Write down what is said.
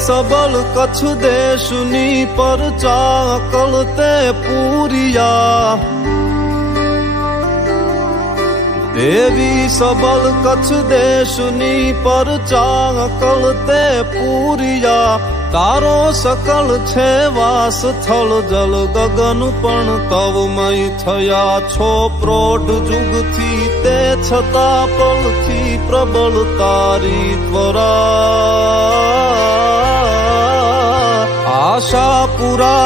सबल कच्छ देशनी परचा कलते पूरिया देवी सबल कच्छ देशनी परचा कलते पूरिया तारो सकल छे वास थल जल गगन पण तवमय थया छो प्रोढ़ जुगथी ते छता पलथी प्रबल तारी त्वरा आशापुरा